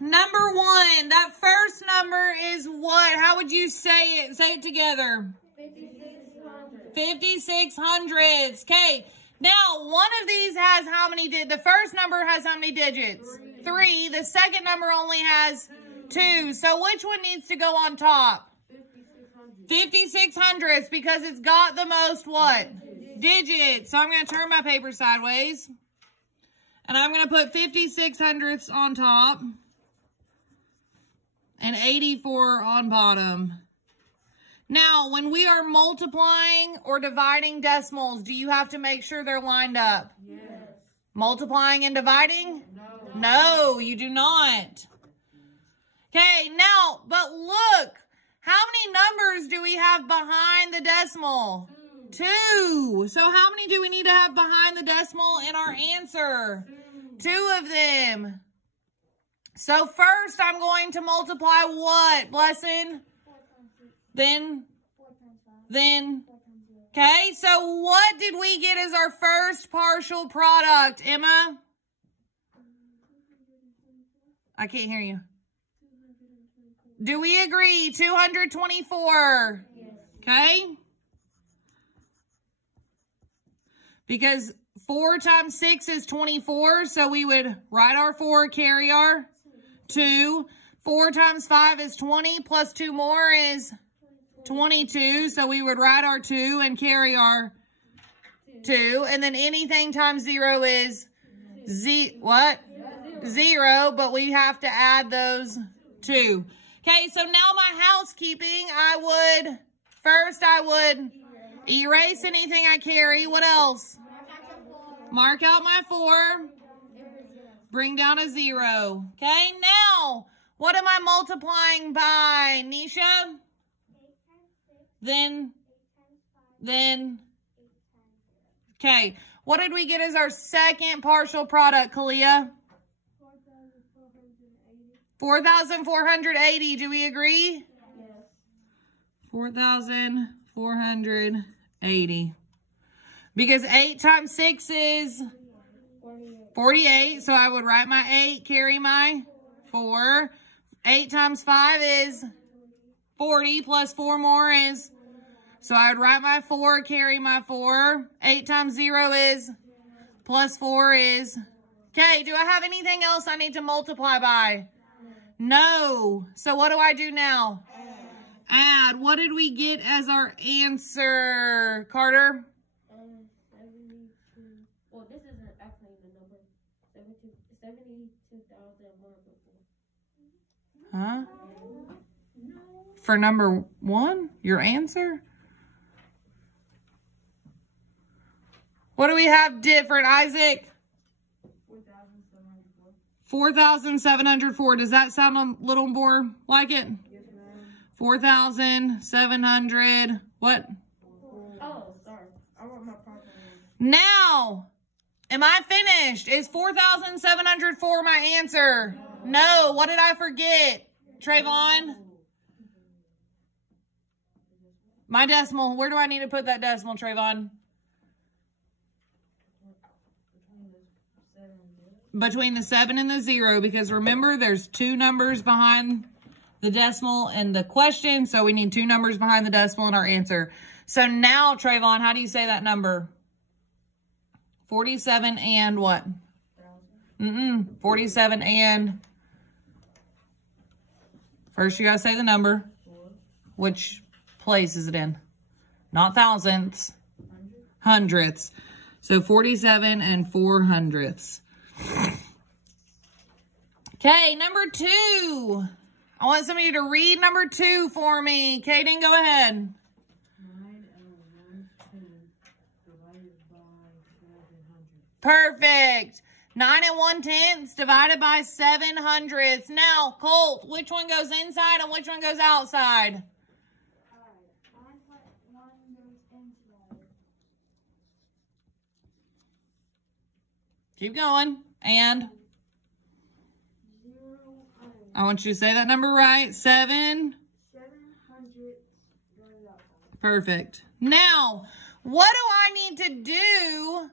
number one. That first number is what? How would you say it? Say it together. 5,600. 5,600. Okay. Now, one of these has how many the first number has how many digits? 3. The second number only has 2. So which one needs to go on top? 5,600 because it's got the most what? Digits. So I'm going to turn my paper sideways. And I'm going to put 5,600ths on top. And 84 on bottom. Now, when we are multiplying or dividing decimals, do you have to make sure they're lined up? Yes. Multiplying and dividing? No. No, you do not. Okay, now, but look, how many numbers do we have behind the decimal? 2. So how many do we need to have behind the decimal in our answer? 2 of them. So first I'm going to multiply what, Blessing? Then, okay, so what did we get as our first partial product, Emma? I can't hear you. Do we agree? 224. Yes. Okay? Because 4 times 6 is 24, so we would write our 4, carry our 2. 4 times 5 is 20, plus 2 more is 22, so we would write our 2 and carry our 2. And then anything times 0 is what? 0, but we have to add those 2. Okay, so now my housekeeping, first I would erase anything I carry. What else? Mark out my 4. Bring down a 0. Okay, now, what am I multiplying by, Nisha? Then, okay, what did we get as our second partial product, Kalia? 4,480. Do we agree? Yes. 4,480. Because 8 times 6 is 48. So I would write my 8, carry my 4. 8 times 5 is 40, plus 4 more is, so I would write my 4, carry my 4. 8 times 0 is, plus 4 is, okay, do I have anything else I need to multiply by? No. So what do I do now? Add. What did we get as our answer, Carter? 72. Well, this isn't actually the number. 72,104. Huh? For number 1, your answer? What do we have different, Isaac? 4,704. Does that sound a little more like it? Yes, ma'am. 4,700. What? Oh, sorry. I want my proper one. Now, am I finished? Is 4,704 my answer? No. What did I forget? Trayvon? My decimal. Where do I need to put that decimal, Trayvon? Between the 7 and the 0, because remember, there's 2 numbers behind the decimal in the question, so we need 2 numbers behind the decimal in our answer. So now, Trayvon, how do you say that number? 47 and what? 47 and... First, you gotta say the number. Which place is it in? Not thousandths. Hundredths. So 47 and 400ths. Okay, number 2. I want somebody to read number 2 for me. Kaden, go ahead. 9 and 1/10 divided by 700. Perfect. 9 and 1/10 divided by 700ths. Now, Colt, which one goes inside and which one goes outside? Keep going. And I want you to say that number right. 700. Perfect. Now, what do I need to do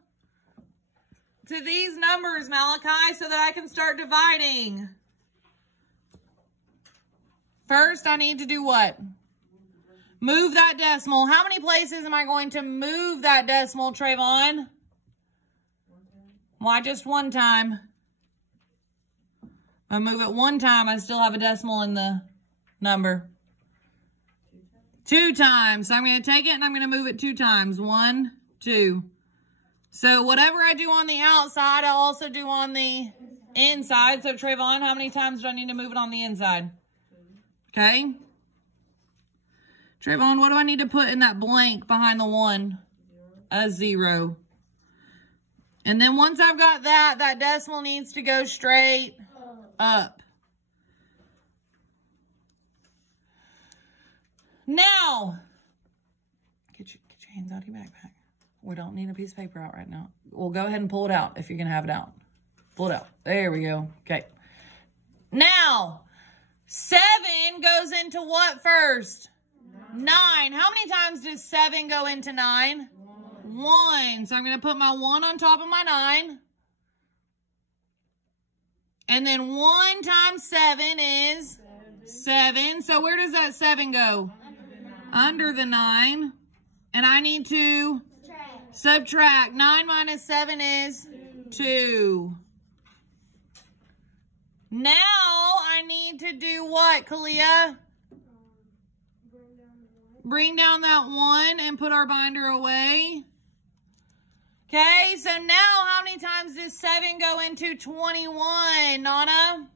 to these numbers, Malachi, so that I can start dividing? First, I need to do what? Move that decimal. How many places am I going to move that decimal, Trayvon? Why just one time? I move it one time, I still have a decimal in the number. 2 times. So I'm going to take it and I'm going to move it 2 times. 1, 2. So whatever I do on the outside, I'll also do on the inside. So Trayvon, how many times do I need to move it on the inside? Okay. Trayvon, what do I need to put in that blank behind the 1? A 0. And then once I've got that, that decimal needs to go straight up. Now, get your hands out of your backpack. We don't need a piece of paper out right now. Well, go ahead and pull it out if you're going to have it out. Pull it out. There we go. Okay. Now, 7 goes into what first? 9. How many times does 7 go into 9? 1. So I'm going to put my 1 on top of my 9. And then 1 times 7 is 7. So where does that 7 go? Under the 9. And I need to subtract. 9 minus 7 is 2. Now I need to do what, Kalia? Bring down that 1 and put our binder away. Okay, so now how many times does 7 go into 21, Nana?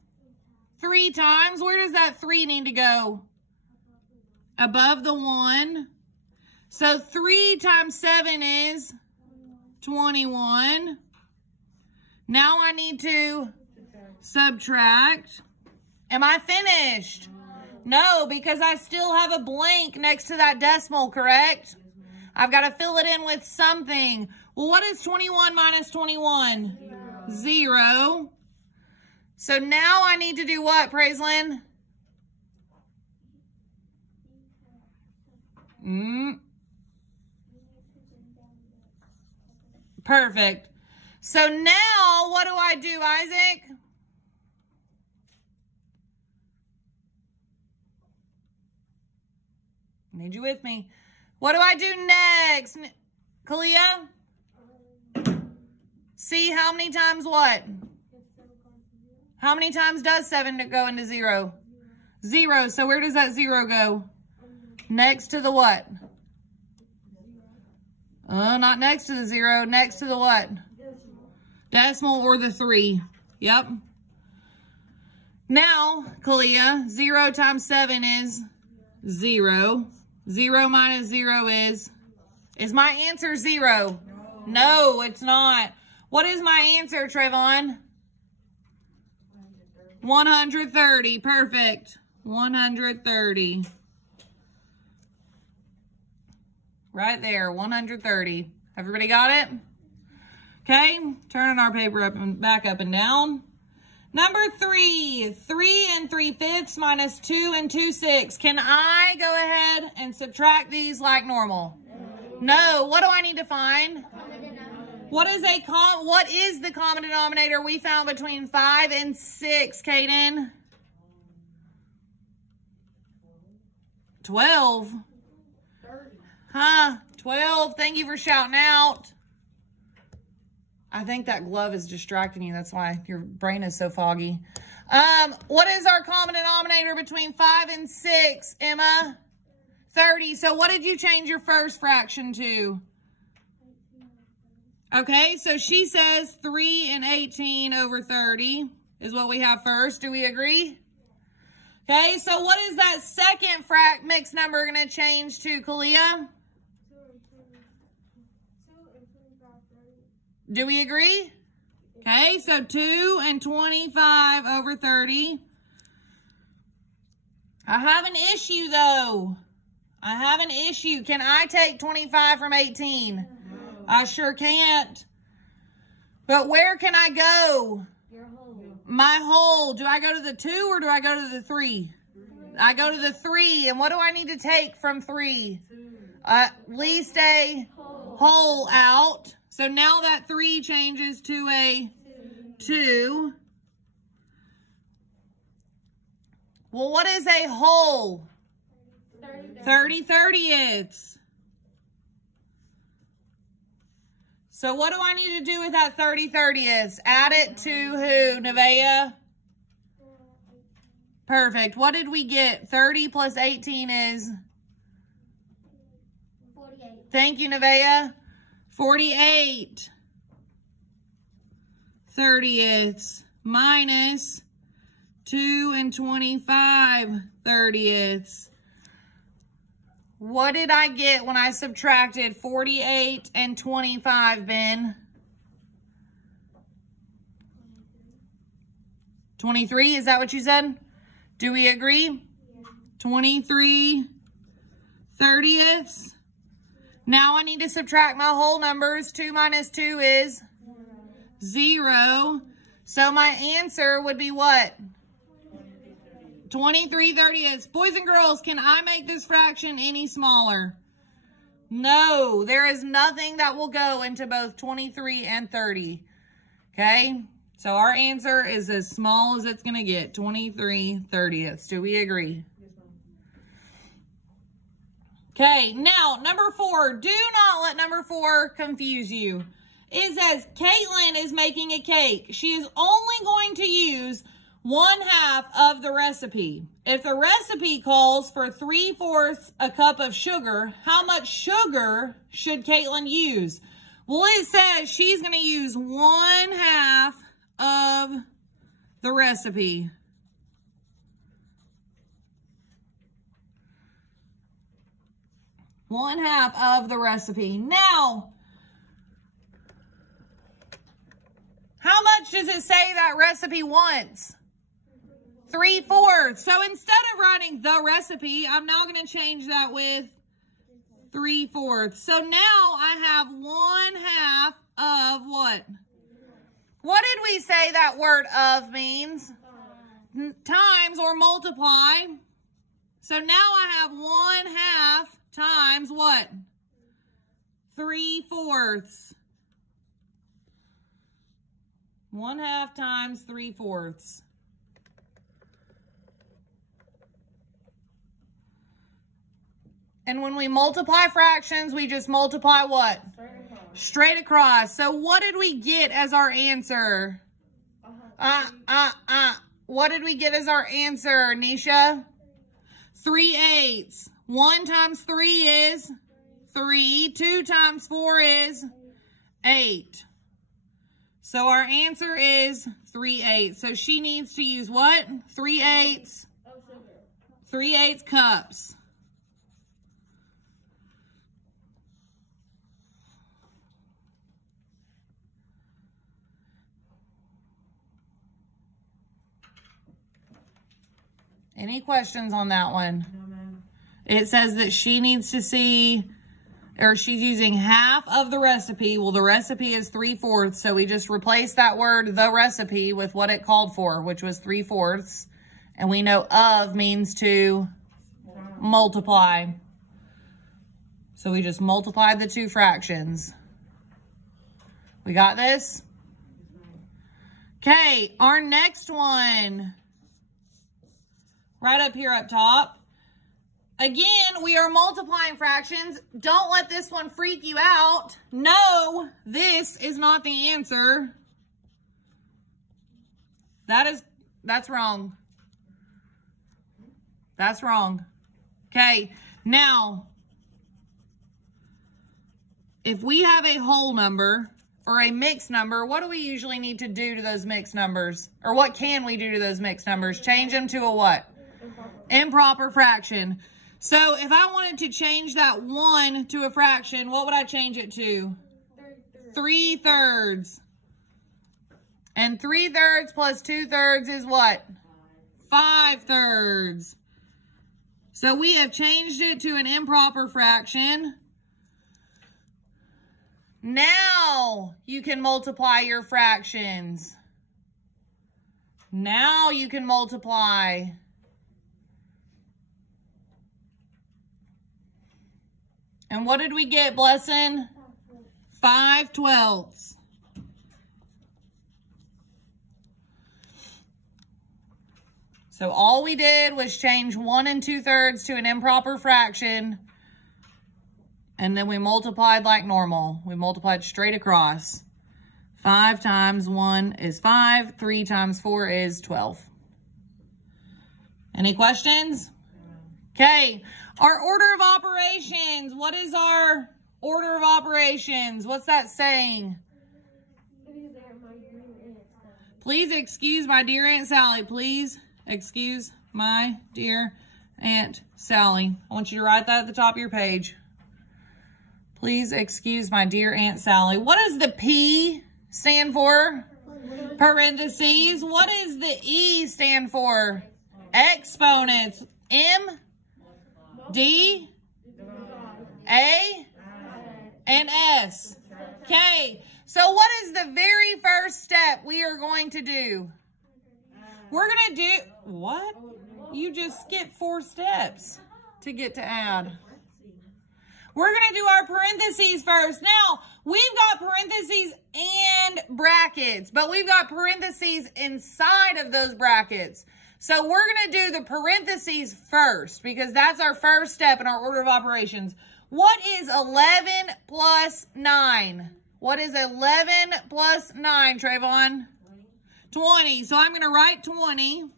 3 times. Where does that 3 need to go? Above the 1. So 3 times 7 is 21. Now I need to subtract. Am I finished? No, because I still have a blank next to that decimal, correct? I've got to fill it in with something. Well, what is 21 minus 21? 0. So now I need to do what, Praiselyn? Perfect. So now what do I do, Isaac? Need you with me. What do I do next? Kalia? See how many times what? How many times does 7 go into 0? 0. So where does that 0 go? Next to the what? Oh, not next to the 0. Next to the what? Decimal or the 3. Yep. Now, Kalia, 0 times 7 is 0. 0 minus 0 is my answer 0? No, it's not. What is my answer, Trayvon? 130. Perfect. 130. Right there, 130. Everybody got it? Okay, turning our paper up and back up and down. Number 3, 3 3/5 minus 2 2/6. Can I go ahead and subtract these like normal? No. What do I need to find? What is the common denominator we found between 5 and 6, Kaden? 12. Huh? 12. Thank you for shouting out. I think that glove is distracting you. That's why your brain is so foggy. What is our common denominator between 5 and 6, Emma? 30. So what did you change your first fraction to? Okay, so she says 3 and 18 over 30 is what we have first. Do we agree? Okay, so what is that second mixed number going to change to, Kalia? Do we agree? Okay, so 2 and 25 over 30. I have an issue, though. I have an issue. Can I take 25 from 18? No. I sure can't. But where can I go? Your whole. My whole. Do I go to the 2 or do I go to the 3? I go to the 3. And what do I need to take from 3? At least a whole out. So now that 3 changes to a 2. Well, what is a whole? 30 30ths. So what do I need to do with that 30 30ths? Add it to who, Nevaeh? Perfect. What did we get? 30 plus 18 is? 48. Thank you, Nevaeh. 48 30ths minus 2 and 25 30ths. What did I get when I subtracted 48 and 25, Ben? 23, is that what you said? Do we agree? Yeah. 23 30ths. Now I need to subtract my whole numbers. 2 minus 2 is 0. So my answer would be what? 23 30ths. Boys and girls, can I make this fraction any smaller? No, there is nothing that will go into both 23 and 30. Okay? So our answer is as small as it's going to get, 23 30ths. Do we agree? Okay, now number 4. Do not let number 4 confuse you. It says Caitlin is making a cake. She is only going to use 1/2 of the recipe. If the recipe calls for 3/4 a cup of sugar, how much sugar should Caitlin use? Well, it says she's going to use 1/2 of the recipe. One half of the recipe. Now, how much does it say that recipe wants? 3/4. So instead of writing the recipe, I'm now going to change that with 3/4. So now I have 1/2 of what? What did we say that word of means? Times or multiply. So now I have 1/2 times what? 3/4. 1/2 times 3/4. And when we multiply fractions, we just multiply what? Straight across. So what did we get as our answer? What did we get as our answer, Nisha? 3/8. 1 times 3 is 3. 2 times 4 is 8. So our answer is 3/8. So she needs to use what? 3/8. 3/8 cups. Any questions on that one? No, ma'am. It says that she needs to see, or she's using 1/2 of the recipe. Well, the recipe is 3/4, so we just replace that word, the recipe, with what it called for, which was 3/4. And we know of means to multiply. So we just multiplied the two fractions. We got this? Okay, our next one. Right up here up top. Again, we are multiplying fractions. Don't let this one freak you out. No, this is not the answer. That's wrong. That's wrong. Okay, now, if we have a whole number or a mixed number, what do we usually need to do to those mixed numbers? Or what can we do to those mixed numbers? Change them to a what? Improper fraction. So if I wanted to change that 1 to a fraction, what would I change it to? 3/3. And 3/3 plus 2/3 is what? 5/3. So we have changed it to an improper fraction. Now you can multiply your fractions. Now you can multiply. And what did we get, Blessing? 5/12. So all we did was change 1 2/3 to an improper fraction. And then we multiplied like normal. We multiplied straight across. 5 times 1 is 5. 3 times 4 is 12. Any questions? Okay. Our order of operations. What is our order of operations? What's that saying? Please excuse my dear Aunt Sally. Please excuse my dear Aunt Sally. I want you to write that at the top of your page. Please excuse my dear Aunt Sally. What does the P stand for? Parentheses. What does the E stand for? Exponents. M, D, A, and S. Okay. So what is the very first step we are going to do? We're going to do, what? You just skipped 4 steps to get to add. We're going to do our parentheses first. Now, we've got parentheses and brackets, but we've got parentheses inside of those brackets. So we're going to do the parentheses first because that's our first step in our order of operations. What is 11 plus 9? What is 11 plus 9, Trayvon? 20. So I'm going to write 20.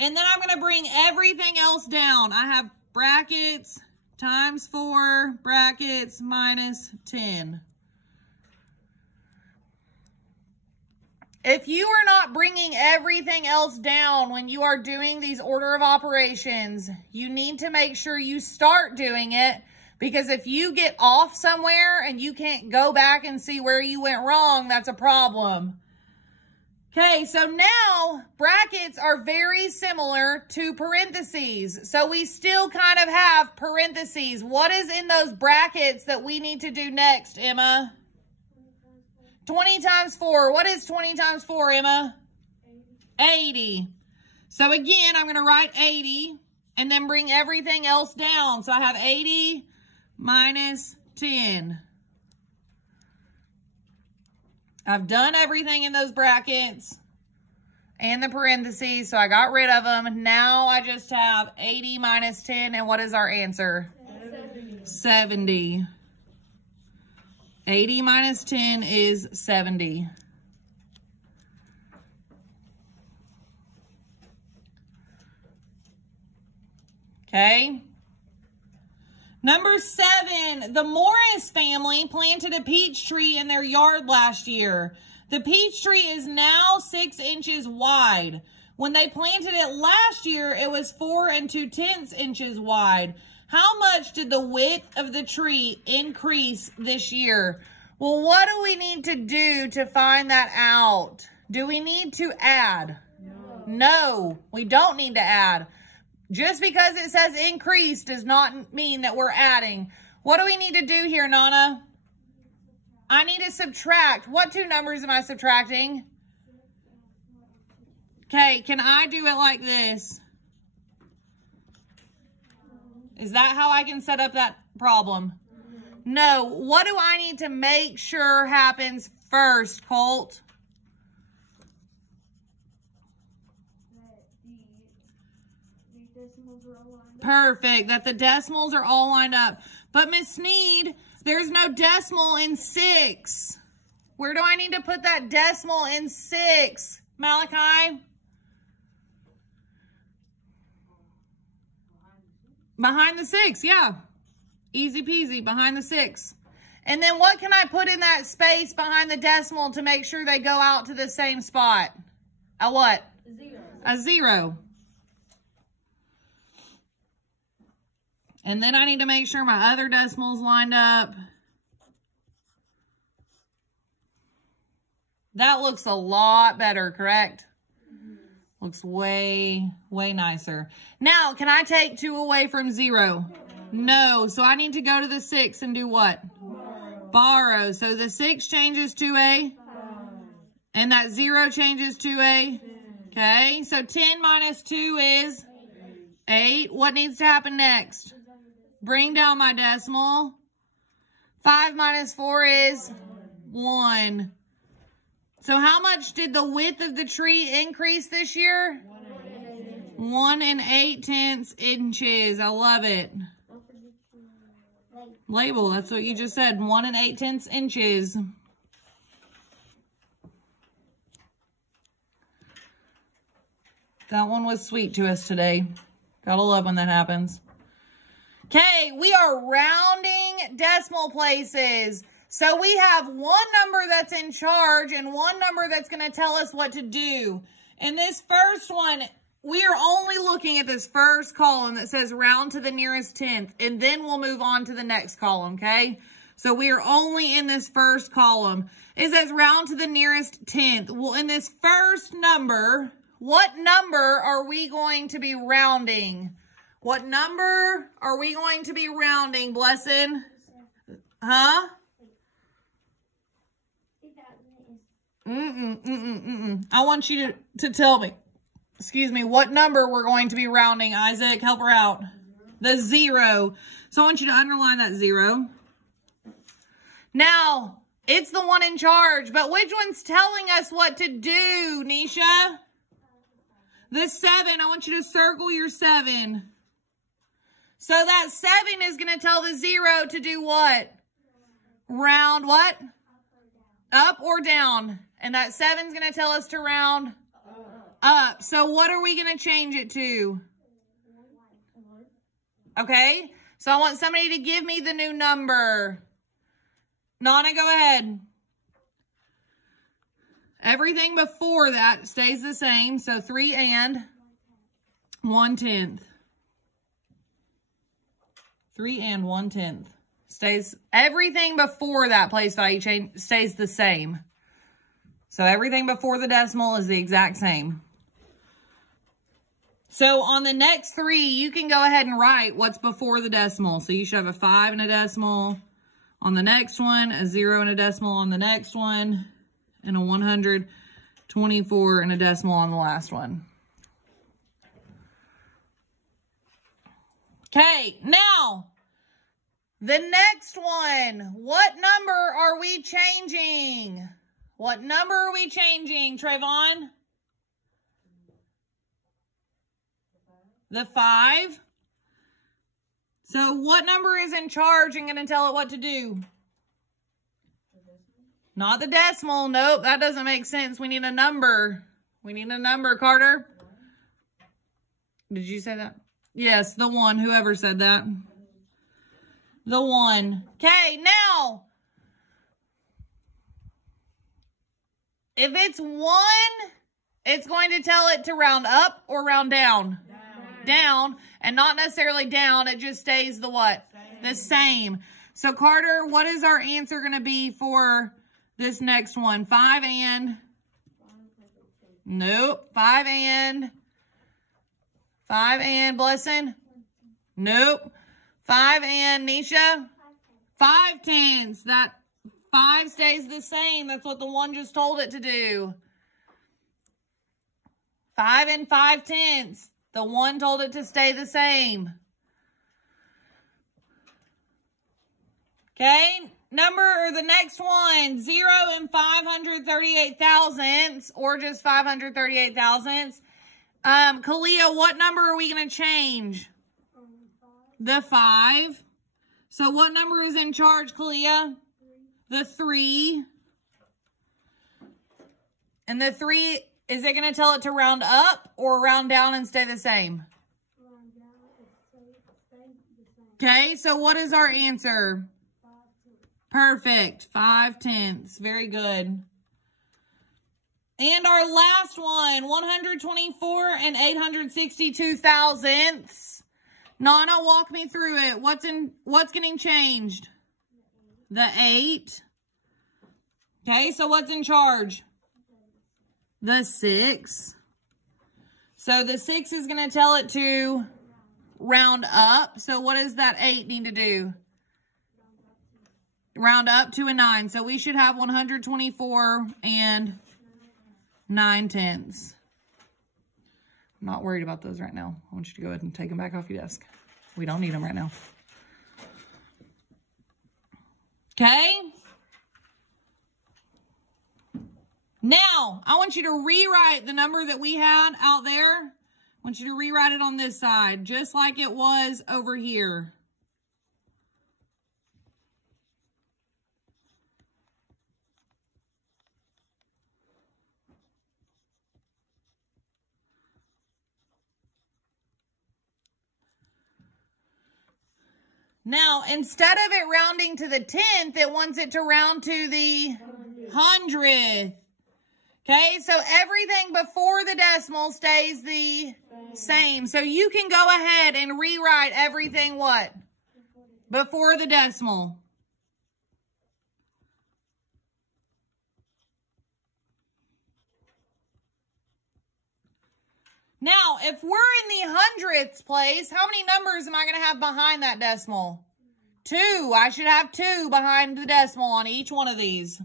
And then I'm going to bring everything else down. I have brackets times 4, brackets minus 10. If you are not bringing everything else down when you are doing these order of operations, you need to make sure you start doing it, because if you get off somewhere and you can't go back and see where you went wrong, that's a problem. Okay, so now brackets are very similar to parentheses. So we still kind of have parentheses. What is in those brackets that we need to do next, Emma? 20 times 4. What is 20 times 4, Emma? 80. So again, I'm going to write 80 and then bring everything else down. So I have 80 minus 10. I've done everything in those brackets and the parentheses, so I got rid of them. Now I just have 80 minus 10, and what is our answer? 70. 80 minus 10 is 70. Okay. Number 7, the Morris family planted a peach tree in their yard last year. The peach tree is now 6 inches wide. When they planted it last year, it was 4 2/10 inches wide. How much did the width of the tree increase this year? Well, what do we need to do to find that out? Do we need to add? No, we don't need to add. Just because it says increase does not mean that we're adding. What do we need to do here, Nana? I need to subtract. What 2 numbers am I subtracting? Okay, can I do it like this? Is that how I can set up that problem? No. What do I need to make sure happens first, Colt? Perfect, that the decimals are all lined up. But Miss Sneed, there's no decimal in 6. Where do I need to put that decimal in 6, Malachi? Behind the 6, yeah. Easy peasy, behind the 6. And then what can I put in that space behind the decimal to make sure they go out to the same spot? A what? 0. A 0. And then I need to make sure my other decimals lined up. That looks a lot better, correct? Looks way, way nicer. Now, can I take 2 away from 0? No. So I need to go to the 6 and do what? Borrow. So the 6 changes to a? And that 0 changes to a? Okay. So 10 minus 2 is 8. What needs to happen next? Bring down my decimal. 5 minus 4 is 1. So how much did the width of the tree increase this year? 1 8/10 inches. I love it. Label, that's what you just said. 1 8/10 inches. That one was sweet to us today. Gotta love when that happens. Okay, we are rounding decimal places. So we have one number that's in charge and one number that's going to tell us what to do. In this first one, we are only looking at this first column that says round to the nearest tenth, and then we'll move on to the next column, okay? So we are only in this first column. It says round to the nearest tenth. Well, in this first number, what number are we going to be rounding? What number are we going to be rounding, Blessing? Huh? I want you to tell me, excuse me, what number we're going to be rounding, Isaac. Help her out. The 0. So I want you to underline that 0. Now, it's the one in charge, but which one's telling us what to do, Nisha? The 7. I want you to circle your 7. So that 7 is going to tell the 0 to do what? Round what? Up or down. And that 7 is going to tell us to round up. So what are we going to change it to? Okay. So I want somebody to give me the new number. Nana, go ahead. Everything before that stays the same. So 3 and 1/10. 3 and 1/10. Stays, everything before that place value change stays the same. So everything before the decimal is the exact same. So on the next 3, you can go ahead and write what's before the decimal. So you should have a 5 and a decimal on the next one, a 0 and a decimal on the next one, and a 124 and a decimal on the last one. Okay, now, the next one. What number are we changing? What number are we changing, Trayvon? The 5. So what number is in charge and going to tell it what to do? Not the decimal. Nope, that doesn't make sense. We need a number. We need a number, Carter. Did you say that? Yes, the 1. Whoever said that. The 1. Okay, now, if it's 1, it's going to tell it to round up or round down? Down, and not necessarily down. It just stays the what? The same. So, Carter, what is our answer going to be for this next one? 5 and? Nope. 5 and? 5 and, Blessing? Nope. 5 and, Nisha? 5/10. That 5 stays the same. That's what the 1 just told it to do. 5 and 5/10. The 1 told it to stay the same. Okay, the next one, 0 and 538 thousandths, or just 538 thousandths. Kalia, what number are we going to change? The 5. So what number is in charge, Kalia? The 3. And the 3, is it going to tell it to round up or round down and stay the same? Okay, so what is our answer? Perfect. 5/10. Very good. And our last one, 124 and 862 thousandths. Nana, walk me through it. What's getting changed? The 8. Okay, so what's in charge? The 6. So the 6 is going to tell it to round up. So what does that 8 need to do? Round up to a 9. So we should have 124 and 9/10. I'm not worried about those right now. I want you to go ahead and take them back off your desk. We don't need them right now. Okay? Now, I want you to rewrite the number that we had out there want you to rewrite it on this side, just like it was over here. Now, instead of it rounding to the 10th, it wants it to round to the 100th. Okay, so everything before the decimal stays the same. So you can go ahead and rewrite everything what? Before the decimal. Now, if we're in the hundredths place, how many numbers am I going to have behind that decimal? 2. I should have 2 behind the decimal on each one of these.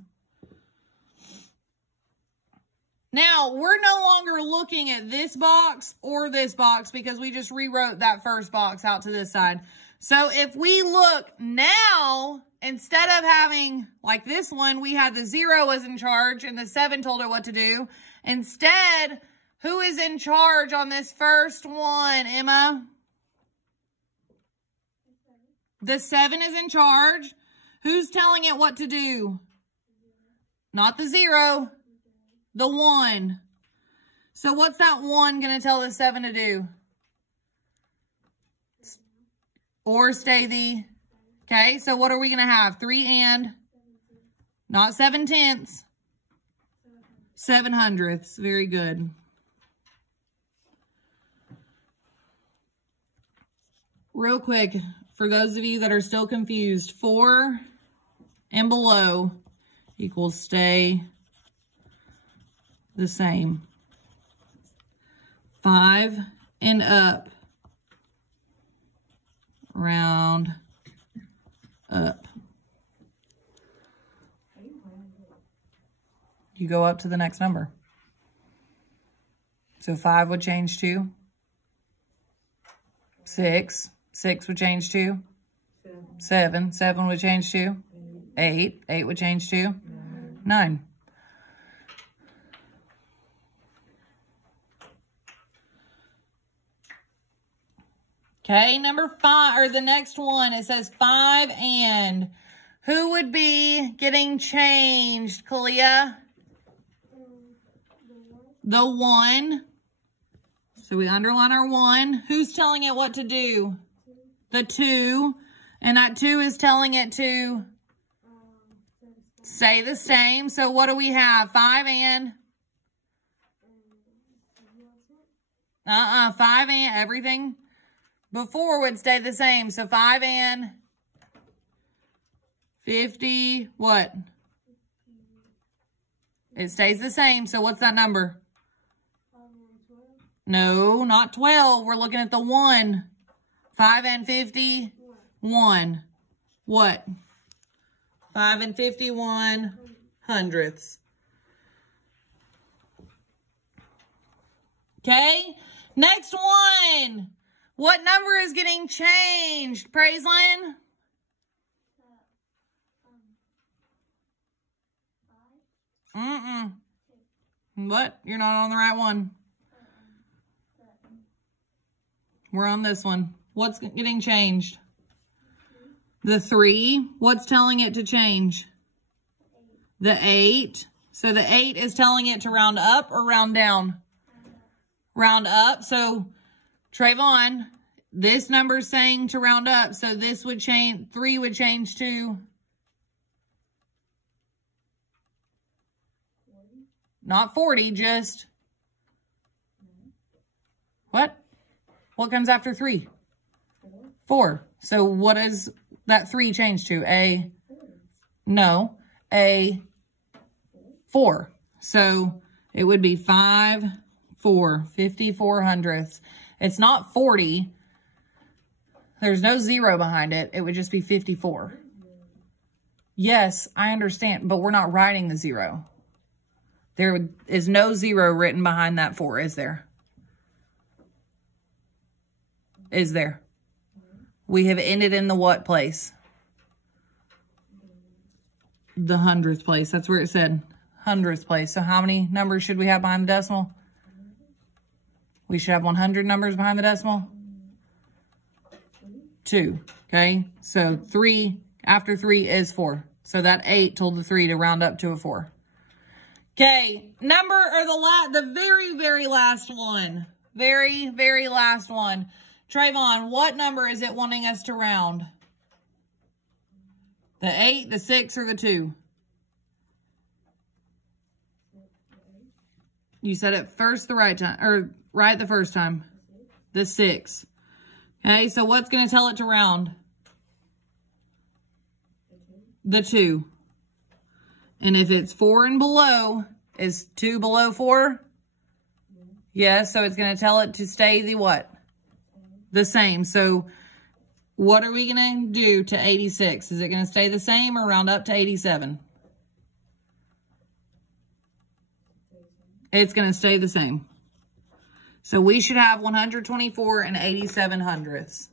Now, we're no longer looking at this box or this box because we just rewrote that first box out to this side. So if we look now, instead of having, like this one, we had the 0 was in charge and the 7 told it what to do. Instead, who is in charge on this first one, Emma? The 7 is in charge. Who's telling it what to do? Not the 0. The 1. So what's that 1 going to tell the 7 to do? Or stay the... Okay, so what are we going to have? 3 and... Not 7/10. 7/100. Very good. Real quick, for those of you that are still confused, 4 and below equals stay the same. 5 and up, round up. You go up to the next number. So 5 would change to 6. 6 would change to 7. 7 would change to 8. 8 would change to 9. Okay, number 5, or the next one, it says 5 and. Who would be getting changed, Kalia? The 1. So we underline our 1. Who's telling it what to do? The 2. And that 2 is telling it to stay the same. So what do we have? 5 and? 5 and, everything before would stay the same. So 5 and 50, what? It stays the same. So what's that number? No, not 12. We're looking at the 1. 5 and 50, 1. What? 5 and 51 hundredths. Okay, next one. What number is getting changed, Praiselyn? 5. What? You're not on the right one. We're on this one. What's getting changed? The 3. What's telling it to change? The 8. So the 8 is telling it to round up or round down? Round up. So Trayvon, this number is saying to round up. So this would change, 3 would change to? Not 40, just what? What comes after 3? 4. So what is that 3 change to? A, no, a 4. So it would be 5, 4, 54 hundredths. It's not 40. There's no 0 behind it. It would just be 54. Yes, I understand, but we're not writing the 0. There is no 0 written behind that 4, is there? Is there? We have ended in the what place? The hundredth place. That's where it said hundredth place. So how many numbers should we have behind the decimal? We should have 100 numbers behind the decimal. 2, okay? So 3, after 3 is 4. So that 8 told the 3 to round up to a 4. Okay, number, or the very, very last one. Very, very last one. Trayvon, what number is it wanting us to round? The 8, the 6, or the 2? You said it first the right time, or right the first time. The 6. Okay, so what's going to tell it to round? The 2. And if it's 4 and below, is 2 below 4? Yes, so it's going to tell it to stay the what? The same. So what are we going to do to 86? Is it going to stay the same or round up to 87? It's going to stay the same. So we should have 124 and 87 hundredths.